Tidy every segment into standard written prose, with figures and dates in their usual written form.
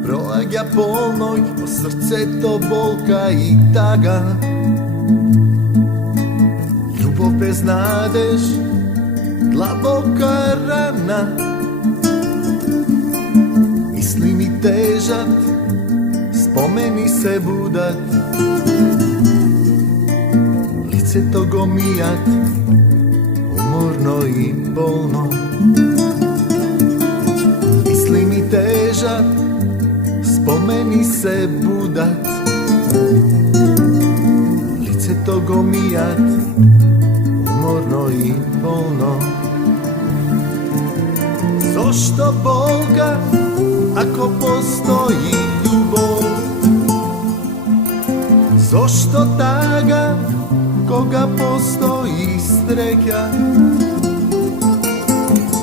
Proľaďa polnoť, po srdce to bolka i taga. Ľubov bez nádež, hlboká rana. Myslí mi téžat, spomeny se budat. Lice to gomijat, umorno i bolno. Myslí mi téžat, spomeni se budat. Lice to gomijat, umorno i bolno. Zašto bolka, ako postoji ljubov? Zašto taga, koga postoji streća?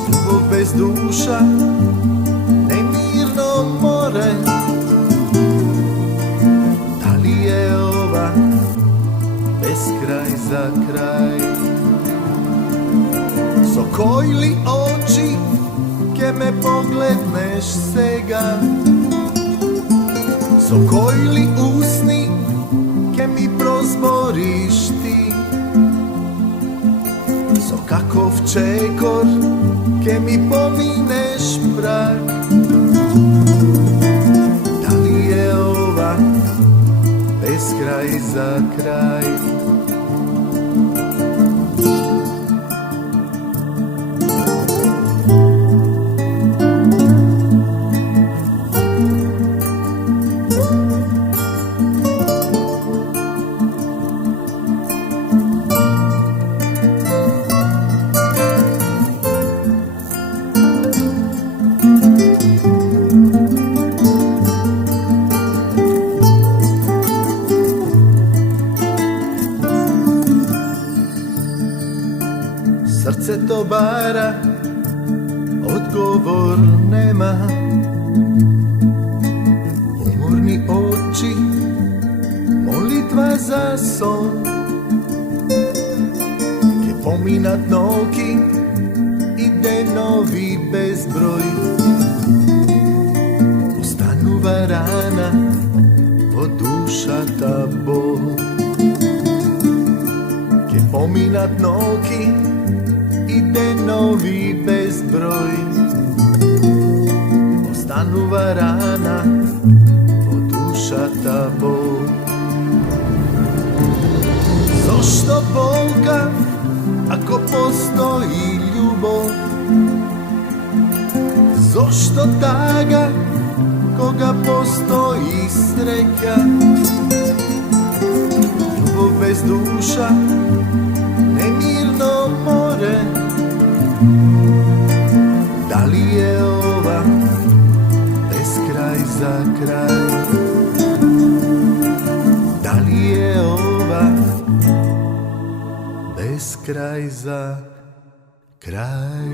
Ljubov bez duša, nemirno more. Da li je ova beskraj za kraj? Sokojli oči, ke me pogledneš sega. Sokojli usni, ke mi prozboriš ti. So kakov čekor, ke mi pomineš prag. Da li je ova beskraj za kraj? Srce to bara, odgovor nema. Umorni oči, molitva za son. Ke pominat noki, ide novi bezbroj. Ustanuva rana, od duša ta bol. Ke pominat noki, ide novi bezbroj. Ostanuva rana, od duša ta bol. Zašto bolka, ako postoji ljubov? Zašto taga, koga postoji sreća? Ljubov bez duša, nemirno more. Da li je ova beskraj za kraj? Da li je ova beskraj za kraj?